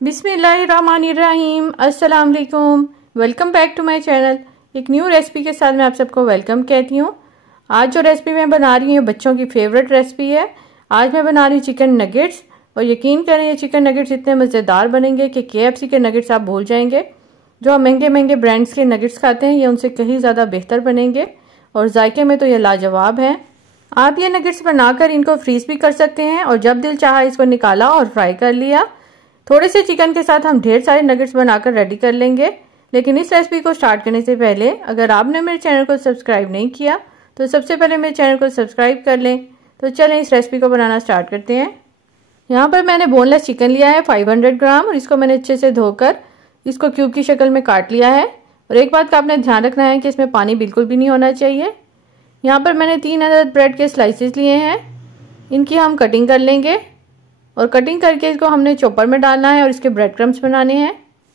बिस्मिल्लाहिर्रहमानिर्रहीम। अस्सलाम वालेकुम। Welcome back to my channel. एक न्यू रेसिपी के साथ मैं आप सबको वेलकम कहती हूँ। आज जो रेसिपी मैं बना रही हूँ बच्चों की फेवरेट रेसिपी है। आज मैं बना रही हूँ चिकन नगेट्स, और यकीन करें ये चिकन नगेट्स इतने मज़ेदार बनेंगे कि KFC के नगेट्स आप भूल जाएंगे। जो हम महंगे महंगे ब्रांड्स के नगेट्स खाते हैं ये उनसे कहीं ज़्यादा बेहतर बनेंगे, और जायके में तो ये लाजवाब हैं। आप ये नगेट्स बनाकर इनको फ्रीज भी कर सकते हैं, और जब दिल चाहा इसको निकाला और फ्राई कर लिया। थोड़े से चिकन के साथ हम ढेर सारे नगेट्स बनाकर रेडी कर लेंगे। लेकिन इस रेसिपी को स्टार्ट करने से पहले अगर आपने मेरे चैनल को सब्सक्राइब नहीं किया तो सबसे पहले मेरे चैनल को सब्सक्राइब कर लें। तो चलें इस रेसिपी को बनाना स्टार्ट करते हैं। यहाँ पर मैंने बोनलेस चिकन लिया है 500 ग्राम, और इसको मैंने अच्छे से धोकर इसको क्यूब की शक्ल में काट लिया है। और एक बात का आपने ध्यान रखना है कि इसमें पानी बिल्कुल भी नहीं होना चाहिए। यहाँ पर मैंने 3 अदद ब्रेड के स्लाइसेस लिए हैं, इनकी हम कटिंग कर लेंगे। और कटिंग करके इसको हमने चॉपर में डालना है और इसके ब्रेड क्रम्स बनाने हैं।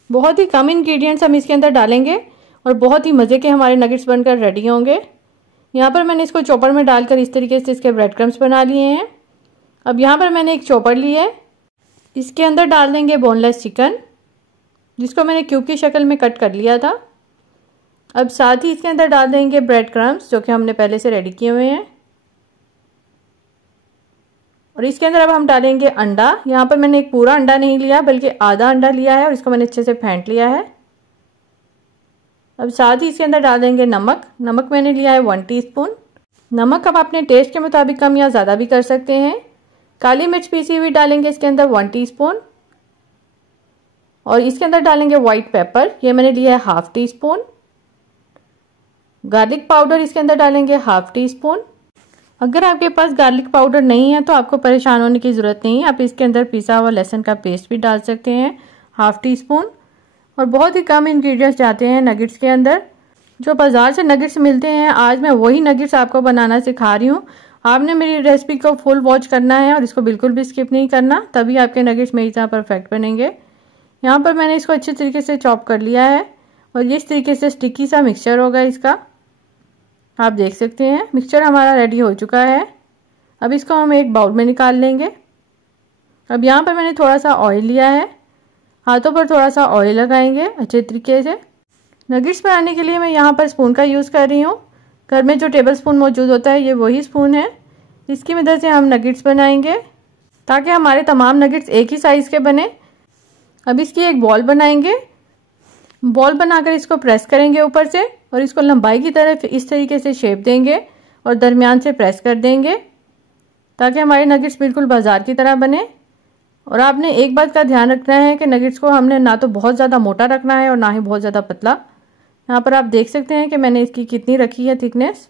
बहुत ही कम इंग्रेडिएंट्स हम इसके अंदर डालेंगे और बहुत ही मज़े के हमारे नगेट्स बनकर रेडी होंगे। यहाँ पर मैंने इसको चॉपर में डालकर इस तरीके से इसके ब्रेड क्रम्स बना लिए हैं। अब यहाँ पर मैंने एक चॉपर ली है, इसके अंदर डाल देंगे बोनलेस चिकन, जिसको मैंने क्यूब की शक्ल में कट कर लिया था। अब साथ ही इसके अंदर डाल देंगे ब्रेड क्रम्स जो कि हमने पहले से रेडी किए हुए हैं। और इसके अंदर अब हम डालेंगे अंडा। यहाँ पर मैंने एक पूरा अंडा नहीं लिया बल्कि आधा अंडा लिया है, और इसको मैंने अच्छे से फेंट लिया है। अब साथ ही इसके अंदर डाल देंगे नमक। नमक मैंने लिया है 1 टीस्पून। नमक अब अपने टेस्ट के मुताबिक कम या ज़्यादा भी कर सकते हैं। काली मिर्च पीसी हुई डालेंगे इसके अंदर 1 टीस्पून। और इसके अंदर डालेंगे व्हाइट पेपर, ये मैंने लिया है 1/2 टीस्पून। गार्लिक पाउडर इसके अंदर डालेंगे 1/2 टीस्पून। अगर आपके पास गार्लिक पाउडर नहीं है तो आपको परेशान होने की ज़रूरत नहीं है, आप इसके अंदर पिसा हुआ लहसुन का पेस्ट भी डाल सकते हैं 1/2 टीस्पून। और बहुत ही कम इंग्रेडिएंट्स जाते हैं नगेट्स के अंदर। जो बाज़ार से नगेट्स मिलते हैं आज मैं वही नगेट्स आपको बनाना सिखा रही हूँ। आपने मेरी रेसिपी को फुल वॉच करना है और इसको बिल्कुल भी स्किप नहीं करना, तभी आपके नगेट्स मेरी तरह परफेक्ट बनेंगे। यहाँ पर मैंने इसको अच्छे तरीके से चॉप कर लिया है, और इस तरीके से स्टिकी सा मिक्सचर होगा इसका। आप देख सकते हैं मिक्सचर हमारा रेडी हो चुका है। अब इसको हम एक बाउल में निकाल लेंगे। अब यहाँ पर मैंने थोड़ा सा ऑयल लिया है, हाथों पर थोड़ा सा ऑयल लगाएंगे अच्छे तरीके से। नगेट्स बनाने के लिए मैं यहाँ पर स्पून का यूज़ कर रही हूँ। घर में जो टेबल स्पून मौजूद होता है ये वही स्पून है। इसकी मदद से हम नगेट्स बनाएंगे ताकि हमारे तमाम नगेट्स एक ही साइज़ के बने। अब इसकी एक बॉल बनाएंगे। बॉल बनाकर इसको प्रेस करेंगे ऊपर से, और इसको लंबाई की तरफ इस तरीके से शेप देंगे और दरमियान से प्रेस कर देंगे ताकि हमारे नगेट्स बिल्कुल बाजार की तरह बने। और आपने एक बात का ध्यान रखना है कि नगेट्स को हमने ना तो बहुत ज़्यादा मोटा रखना है और ना ही बहुत ज़्यादा पतला। यहाँ पर आप देख सकते हैं कि मैंने इसकी कितनी रखी है थिकनेस।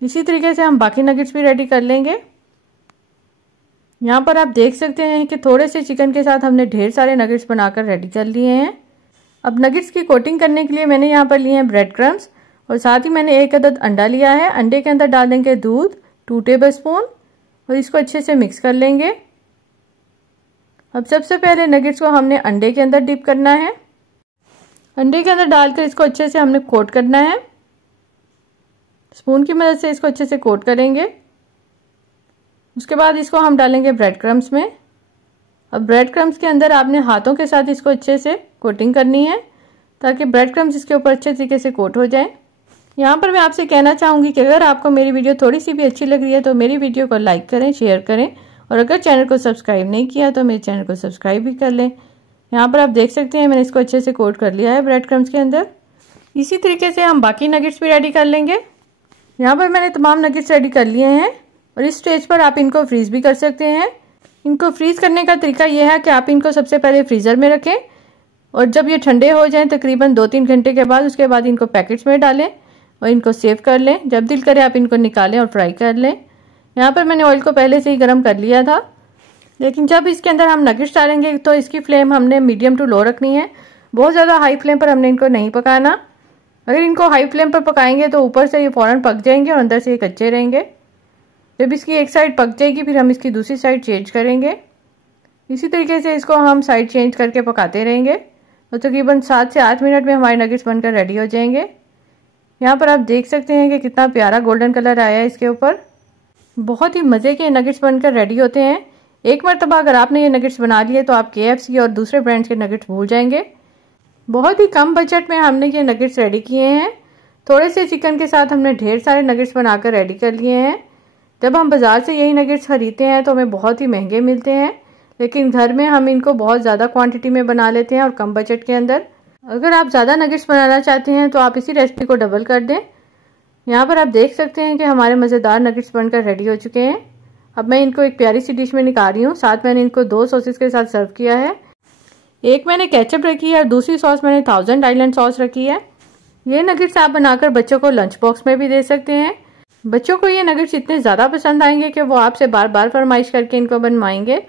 इसी तरीके से हम बाकी नगेट्स भी रेडी कर लेंगे। यहाँ पर आप देख सकते हैं कि थोड़े से चिकन के साथ हमने ढेर सारे नगेट्स बनाकर रेडी कर लिए हैं। अब नगेट्स की कोटिंग करने के लिए मैंने यहाँ पर लिए हैं ब्रेड क्रम्स, और साथ ही मैंने 1 अदद अंडा लिया है। अंडे के अंदर डाल देंगे दूध 2 टेबलस्पून, और इसको अच्छे से मिक्स कर लेंगे। अब सबसे पहले नगेट्स को हमने अंडे के अंदर डिप करना है। अंडे के अंदर डालकर इसको अच्छे से हमने कोट करना है। स्पून की मदद से इसको अच्छे से कोट करेंगे। उसके बाद इसको हम डालेंगे ब्रेड क्रम्स में। अब ब्रेड क्रम्स के अंदर आपने हाथों के साथ इसको अच्छे से कोटिंग करनी है ताकि ब्रेड क्रम्स इसके ऊपर अच्छे तरीके से कोट हो जाए। यहाँ पर मैं आपसे कहना चाहूँगी कि अगर आपको मेरी वीडियो थोड़ी सी भी अच्छी लग रही है तो मेरी वीडियो को लाइक करें, शेयर करें, और अगर चैनल को सब्सक्राइब नहीं किया तो मेरे चैनल को सब्सक्राइब भी कर लें। यहाँ पर आप देख सकते हैं मैंने इसको अच्छे से कोट कर लिया है ब्रेड क्रम्स के अंदर। इसी तरीके से हम बाकी नगेट्स भी रेडी कर लेंगे। यहाँ पर मैंने तमाम नगेट्स रेडी कर लिए हैं, और इस स्टेज पर आप इनको फ्रीज़ भी कर सकते हैं। इनको फ्रीज़ करने का तरीका यह है कि आप इनको सबसे पहले फ्रीज़र में रखें, और जब ये ठंडे हो जाएं तकरीबन 2-3 घंटे के बाद उसके बाद इनको पैकेट्स में डालें और इनको सेव कर लें। जब दिल करे आप इनको निकालें और फ्राई कर लें। यहाँ पर मैंने ऑयल को पहले से ही गर्म कर लिया था, लेकिन जब इसके अंदर हम नगेट्स डालेंगे तो इसकी फ्लेम हमने मीडियम टू लो रखनी है। बहुत ज़्यादा हाई फ्लेम पर हमने इनको नहीं पकाना। अगर इनको हाई फ्लेम पर पकाएंगे तो ऊपर से ये फ़ौरन पक जाएंगे और अंदर से ये कच्चे रहेंगे। जब इसकी एक साइड पक जाएगी फिर हम इसकी दूसरी साइड चेंज करेंगे। इसी तरीके से इसको हम साइड चेंज करके पकाते रहेंगे, और तकरीबन 7 से 8 मिनट में हमारे नगेट्स बनकर रेडी हो जाएंगे। यहाँ पर आप देख सकते हैं कि कितना प्यारा गोल्डन कलर आया है इसके ऊपर। बहुत ही मज़े के नगेट्स बनकर रेडी होते हैं। एक मरतबा अगर आपने ये नगेट्स बना लिए तो आप KFC और दूसरे ब्रांड्स के नगेट्स भूल जाएंगे। बहुत ही कम बजट में हमने ये नगेट्स रेडी किए हैं। थोड़े से चिकन के साथ हमने ढेर सारे नगेट्स बनाकर रेडी कर लिए हैं। जब हम बाज़ार से यही नगेट्स खरीदते हैं तो हमें बहुत ही महंगे मिलते हैं, लेकिन घर में हम इनको बहुत ज़्यादा क्वांटिटी में बना लेते हैं और कम बजट के अंदर। अगर आप ज़्यादा नगेट्स बनाना चाहते हैं तो आप इसी रेसिपी को डबल कर दें। यहाँ पर आप देख सकते हैं कि हमारे मज़ेदार नगेट्स बनकर रेडी हो चुके हैं। अब मैं इनको एक प्यारी सी डिश में निकाल रही हूँ। साथ मैंने इनको 2 सॉसेस के साथ सर्व किया है। एक मैंने केचप रखी है और दूसरी सॉस मैंने थाउजेंड आइलैंड सॉस रखी है। ये नगेट्स आप बनाकर बच्चों को लंच बॉक्स में भी दे सकते हैं। बच्चों को ये नगेट्स इतने ज़्यादा पसंद आएंगे कि वो आपसे बार बार फरमाइश करके इनको बनवाएंगे।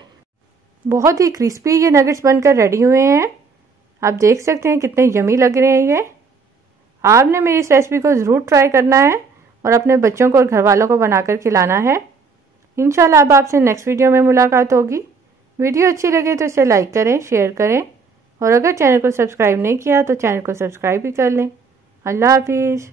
बहुत ही क्रिस्पी ये नगेट्स बनकर रेडी हुए हैं। आप देख सकते हैं कितने यमी लग रहे हैं ये। आपने मेरी इस रेसिपी को ज़रूर ट्राई करना है और अपने बच्चों को और घर वालों को बनाकर खिलाना है। इंशाल्लाह अब आपसे नेक्स्ट वीडियो में मुलाकात होगी। वीडियो अच्छी लगे तो इसे लाइक करें, शेयर करें और अगर चैनल को सब्सक्राइब नहीं किया तो चैनल को सब्सक्राइब भी कर लें। अल्लाह हाफिज़।